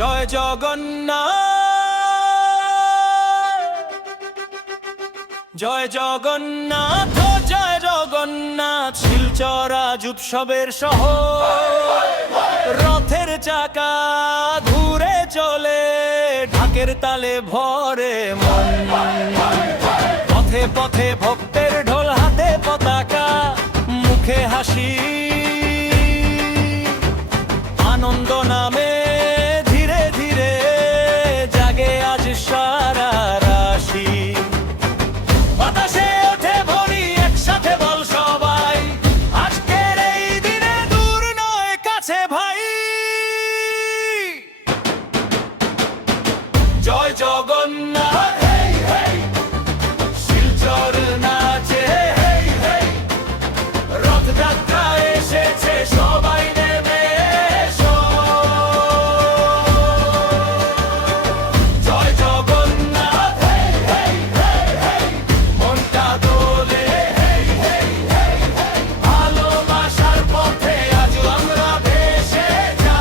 জয় জগন্নাথ, জয় জগন্নাথ, জয় জগন্নাথ। শিলচর আজ উৎসবের শহর, রথের চাকা ঘুরে চলে, ঢাকের তালে ভরে মন। পথে পথে ভক্তের ঢোল, হাতে পতাকা, মুখে হাসি, আনন্দ নামে ধীরে ধীরে জাগে আজ সারা রাশি। বাতাসে ওঠে ধ্বনি, একসাথে বল সবাই, আজকের এই দিনে দূর নয় কাছে ভাই। জয় জগন্নাথ, হেই হেই, শিলচর নাচে, হেই হেই, রথযাত্রা এসেছে, সবাই নেমে এসো। জয় জগন্নাথ, হেই হেই হেই হেই, মনটা দোলে, হেই হেই হেই হেই, ভালোবাসার পথে আজ আমরা ভেসে যাই।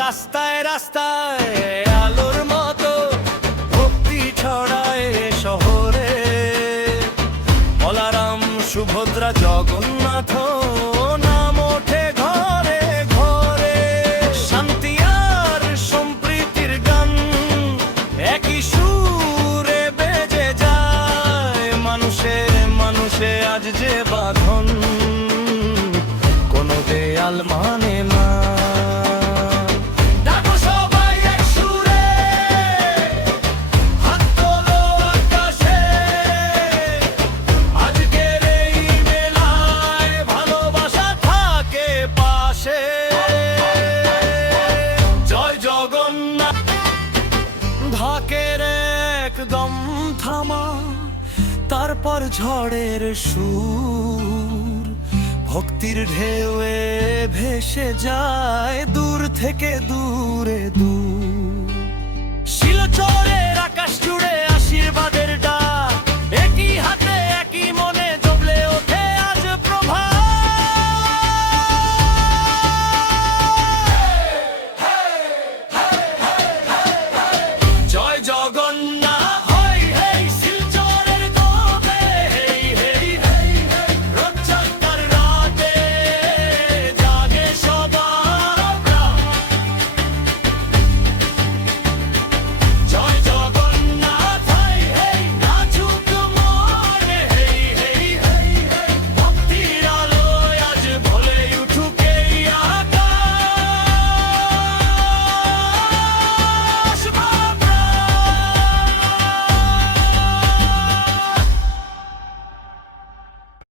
রাস্তায় রাস্তায় আলোর মতো ভক্তি ছড়ায় শহরে। বলারাম, সুভদ্রা, জগন্নাথ নাম ওঠে ঘরে ঘরে। শান্তি আর সম্প্রীতির গান একই সুরে বেজে যায়। মানুষে মানুষে আজ যে বাঁধন, কোনো দেয়াল মানে না। ডাকো সবাই এক সুরে, হাত তোলো আকাশে, আজকের এই মেলায় ভালোবাসা থাকে পাশে। জয় জগন্নাথ। ঢাকের একদম থামা, তারপর ঝড়ের সুর, ভক্তির ঢেউয়ে ভেসে যায় দূর থেকে দূরে দূর। শিলচরের আকাশ জুড়ে